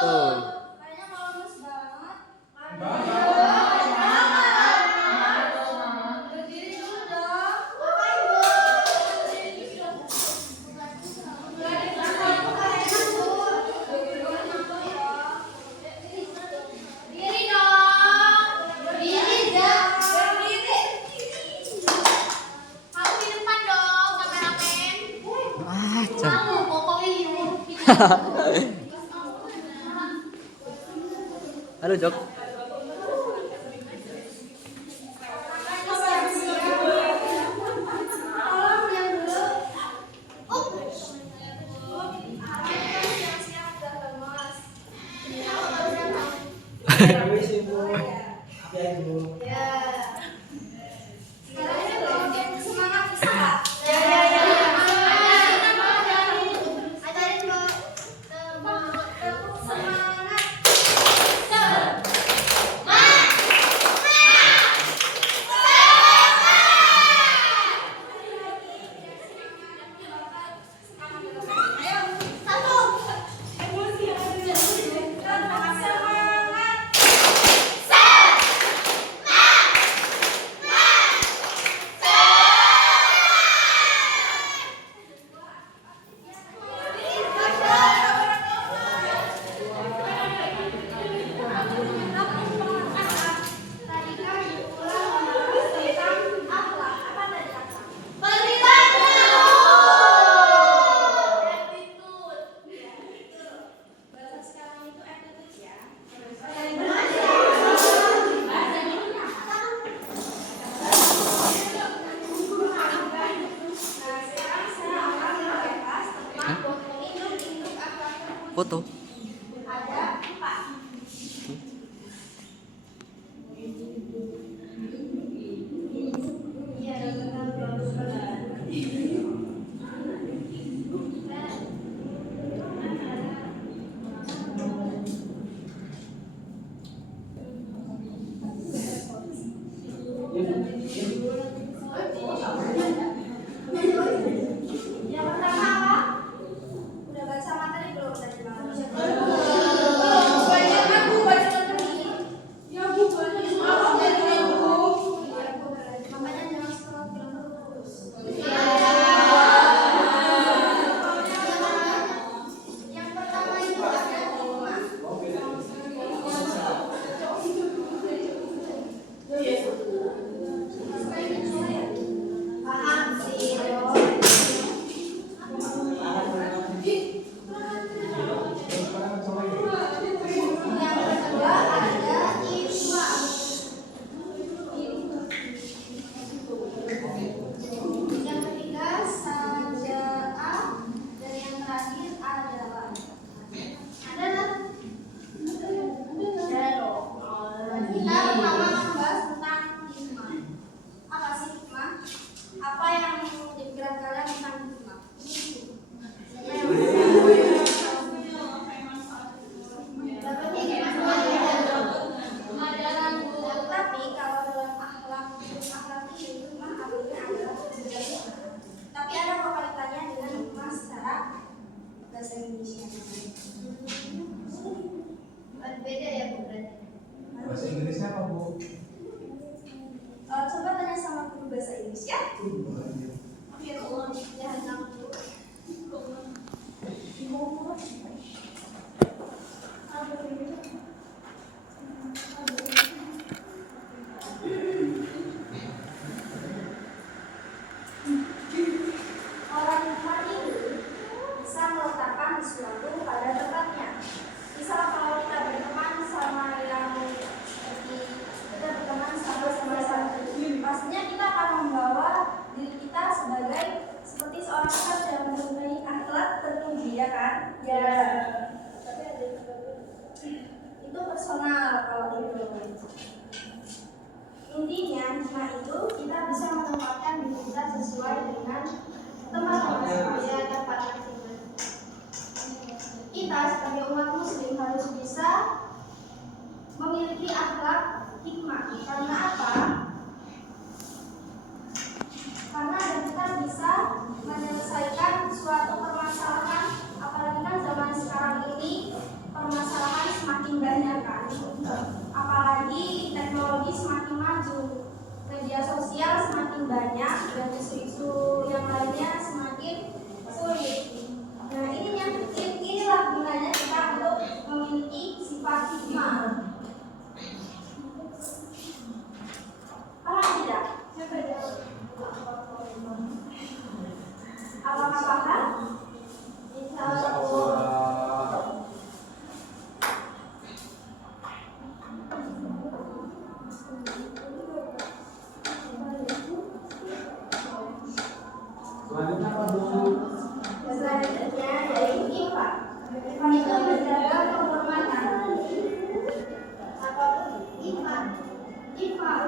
tuh. Kayaknya kalau lemes banget. Berdiri dulu dong. Berdiri dong. Berdiri dong. Berdiri. Kamu di depan dong, kameramen. Kamu pokoknya. Halo Jok. Foto. Yang pertama apa? Udah baca materi belum tadi malam? Baca aku, baca materi. Ya Bu, baca semua dari Bu. Makanya jangan scroll film terus. Yang pertama itu ada hikmah. Paham sih. Yang ketiga saja'ah dan yang terakhir adalah ada dong. Kita pertama membahas tentang hikmah. Apa sih hikmah? Apa yang menjadi pikiran kalian tentang hikmah? Tapi kalau dalam akhlak ini hikmah artinya adalah bijaksana. Tapi ada kaitannya dengan hikmah secara bahasa Indonesia. Beda ya Bu berarti. Bahasa Inggrisnya apa Bu? Coba tanya sama guru bahasa Inggris ya. Oke, tolong jangan nganggur. Orang hikmah itu bisa meletakkan sesuatu pada tempatnya. Misal kalau kita berteman sama yang seperti kita berteman sama santri, pastinya kita akan membawa diri kita seperti seorang ustaz yang mempunyai akhlak tertinggi, ya kan? Ya. Itu personal kalau itu. Intinya hikmah itu kita bisa menempatkan diri kita sesuai dengan tempat-tempat yang tempat masing-masing. Kita sebagai umat muslim harus bisa memiliki akhlak hikmah. Karena apa? Karena kita bisa menyelesaikan suatu permasalahan, apalagi kan zaman sekarang ini permasalahan semakin banyak dan isu-isu yang lainnya semakin sulit. Nah, inilah gunanya kita untuk memiliki sifat hikmah. Paham tidak? Apakah paham? Insya Allah. Selanjutnya apa Bu? Selanjutnya yaitu ifat. Ifat itu menjaga kehormatan. Apa ifat? Ifat.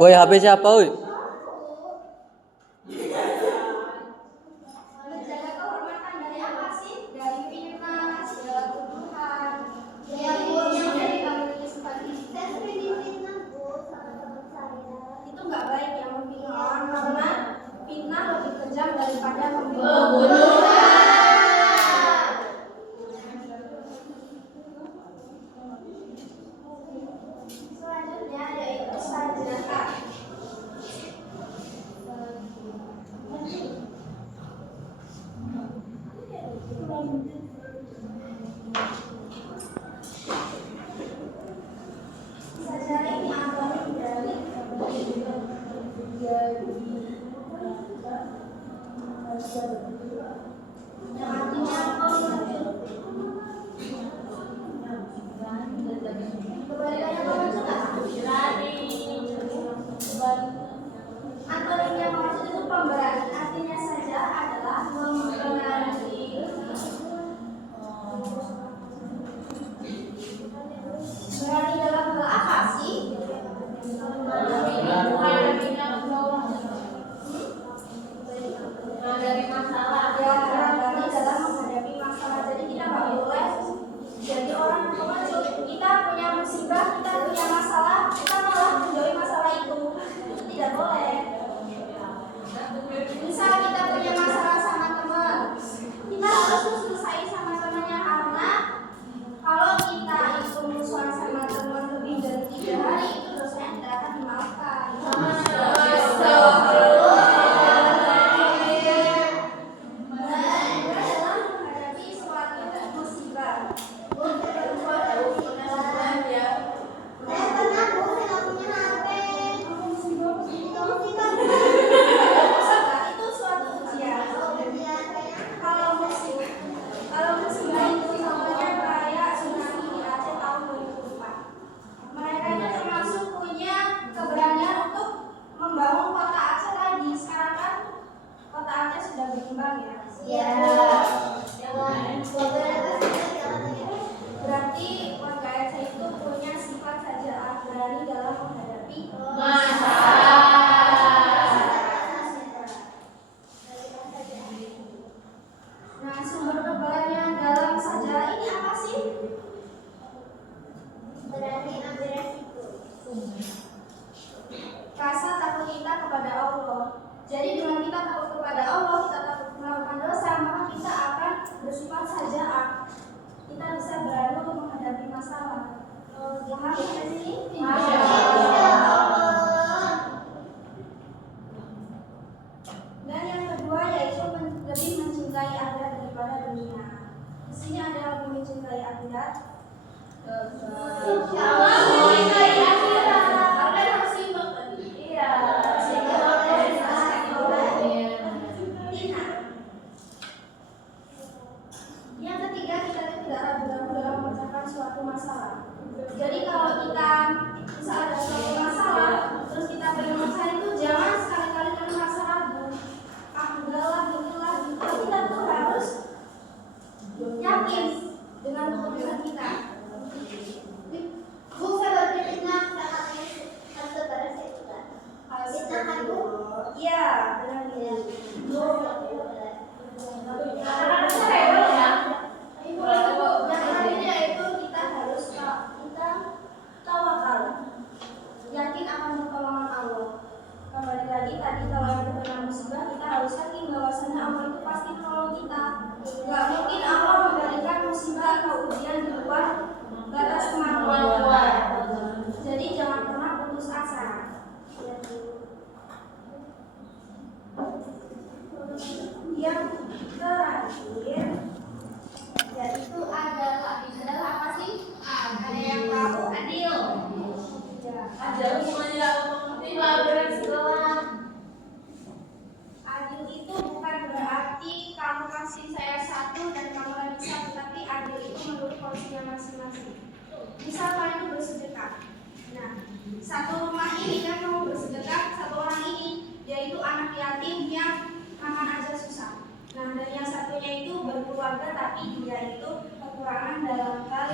Woi, HP siapa, woi? Menjaga kehormatan dari apa sih? Dari fitnah, segala tuduhan. Yang memiliki sifat itu nggak baik yang memfitnah orang karena fitnah lebih kejam daripada pembunuhan. Selanjutnya yaitu sajdah. Sajdah ini adalah dari yang artinya kebalikannya mengacu tak? Antara yang maksud itu pemberani, artinya saja adalah memberani. Berani dalam hal apa sih? Menghadapi masalah. Ya, berani dalam menghadapi masalah. Jadi kita nggak boleh jadi orang yang pengecut. Kita punya musibah, kita punya masalah, kita malah menjauhi masalah itu. Itu tidak boleh. Misal kita punya masalah sama teman, kita harus selesai sama temannya karena kalau kita itu musuhan sama teman lebih dari 3 hari itu dosanya tidak akan dimaafkan. Dalam menghadapi suatu musibah. Itu suatu ujian. Kalau musibah itu contohnya kayak tsunami di Aceh tahun 2004. Mereka itu termasuk punya keberanian untuk membangun kota Aceh lagi. Sekarang kan kota Aceh sudah berkembang ya. Berarti warga Aceh itu punya sifat saja berani dalam menghadapi Nah, sumber keberanian dalam sajalah ini apa sih? Berani ambil resiko. Rasa takut kita kepada Allah. Jadi dengan kita takut kepada Allah, kita takut melakukan dosa, maka kita akan bersifat saja. Kita bisa berani untuk menghadapi masalah. Paham ya sih? Dan yang kedua yaitu lebih mencintai akhirat daripada dunia. Di sini ada lebih mencintai akhirat. Mencintai akhirat. Apa yang harus simak tadi? Iya. Yang ketiga, kita tidak ragu-ragu dalam memecahkan suatu masalah. Jadi kalau kita bisa ada suatu masalah, terus kita pengen masalah itu jangan sekali-kali kalian merasa ragu. Enggak lah, inilah. Tapi kita tuh harus yakin dengan keputusan kita. Adil itu bukan berarti kamu kasih saya satu dan kamu lagi satu, tapi adil itu menurut porsinya masing-masing. Misal kalian itu bersedekah. Nah, satu rumah ini kan mau bersedekah, satu orang ini yaitu anak yatim yang makan aja susah. Nah, dan yang satunya itu berkeluarga tapi dia itu kekurangan dalam hal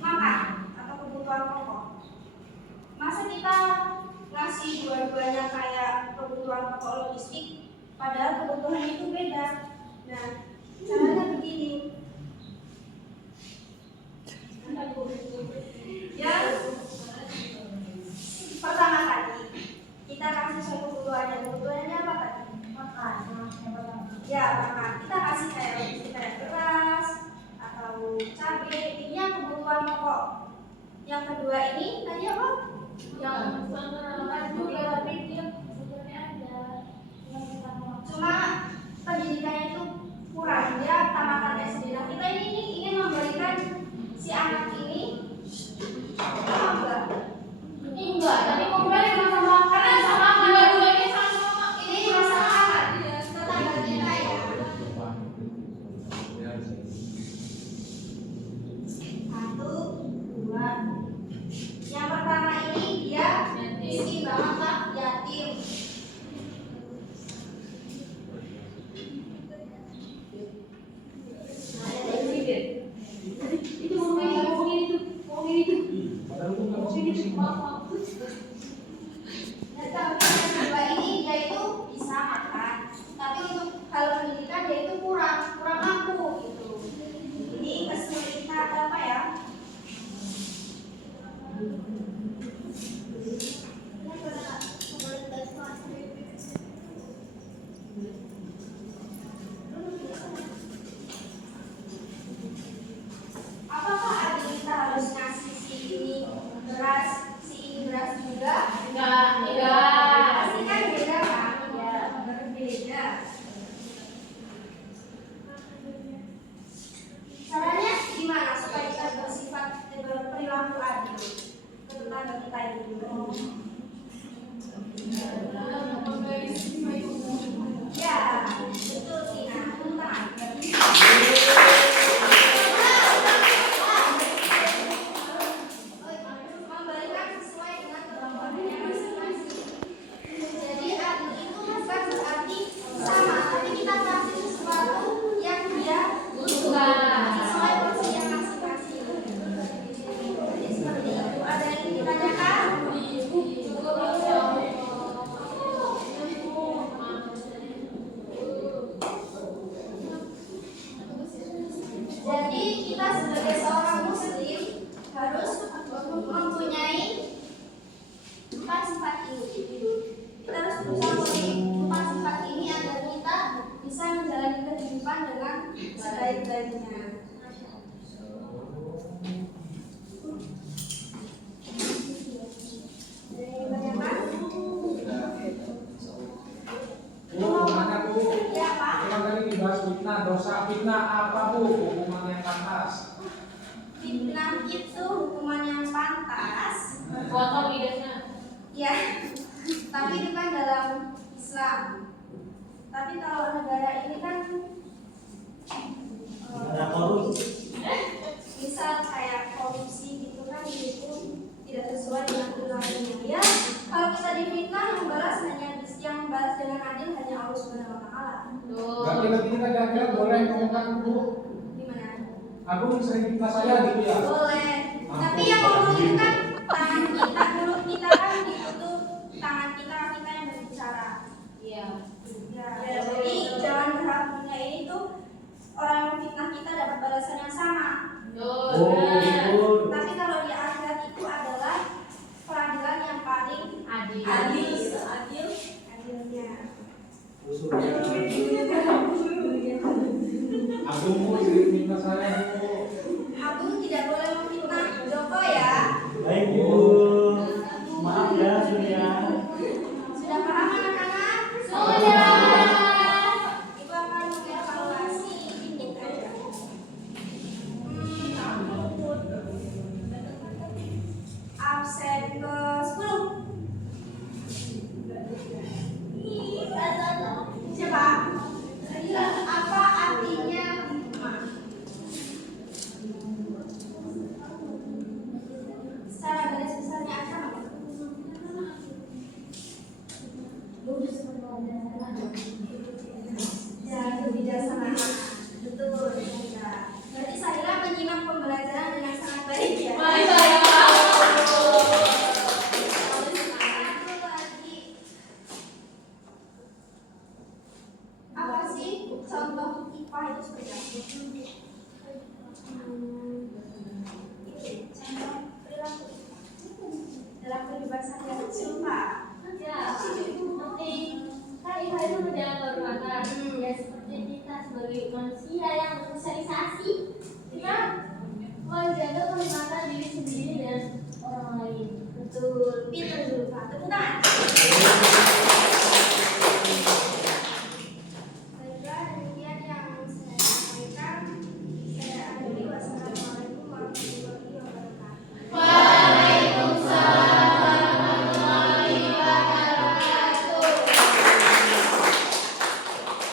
makan atau kebutuhan pokok. Masa kita ngasih dua-duanya kayak kebutuhan pokok logistik, padahal kebutuhannya itu beda. Nah, caranya begini. Yang pertama tadi kita kasih sesuai kebutuhannya apa tadi? Makan. Ya, makan. Kita kasih kayak logistik kayak beras atau cabai, ini yang kebutuhan pokok. Yang kedua ini tadi apa? Yang juga tapi dia kebutuhannya ada. Cuma pendidikannya itu kurang, dia tamatan SD. Nah, kita ini ingin memberikan si anak ini enggak, tapi kembali sama karena sama dua-duanya sama ini masalah tetangga kita ya. Satu, dua. Yang pertama ini dia miskin banget lah, yatim. Dan yang kedua ini dia itu bisa makan, tapi untuk hal pendidikan dia itu kurang mampu gitu. Ini kesulitan apa ya? Apakah adik kita harus ngasih si ini beras, si ini beras juga? Enggak. Pasti kan beda kan? Ya, berbeda. Caranya gimana supaya kita bersifat berperilaku adil ke tetangga kita ini? Ya, betul Tina. Memberikan sesuai dengan kemampuannya masing-masing. Jadi adil itu bukan berarti sama, tapi kita kasih sesuatu yang dia butuhkan sesuai porsinya masing-masing. Jadi seperti itu. Ada yang ditanyakan? Jadi kita sebagai seorang muslim harus mempunyai empat sifat ini. Kita harus berusaha memiliki empat sifat ini agar kita bisa menjalani kehidupan dengan sebaik-baiknya. Ya, Pak. Yang tadi dibahas fitnah, dosa fitnah apa Bu? Hukuman yang pantas. Fitnah itu hukuman yang pantas. Potong idenya. Ya, tapi itu kan dalam Islam. Tapi kalau negara ini kan misal kayak korupsi gitu kan, itu tidak sesuai dengan undang-undangnya. Ya, kalau kita difitnah yang membalas dengan adil hanya Allah Subhanahu wa taala. Berarti nanti kita gagal boleh ngomongkan Bu. Gimana? Aku sering fitnah saya gitu ya. Boleh. Tapi yang ngomong itu kan tangan kita, mulut kita kan ditutup, tangan kita yang berbicara. Iya. Ya, jadi jangan berharap dunia ini tuh orang yang fitnah kita dapat balasan yang sama. Betul. Tapi kalau di akhirat itu adalah peradilan yang paling Adil. adilnya. Aku mau sering fitnah saya Bu. Aku tidak boleh memfitnah Joko ya. Baik Bu, maaf ya Surya. Sudah paham anak-anak? Sudah. Ibu akan mengevaluasi dikit aja. Absen ke 10. Betul, pinter Zulfa. Tepuk tangan.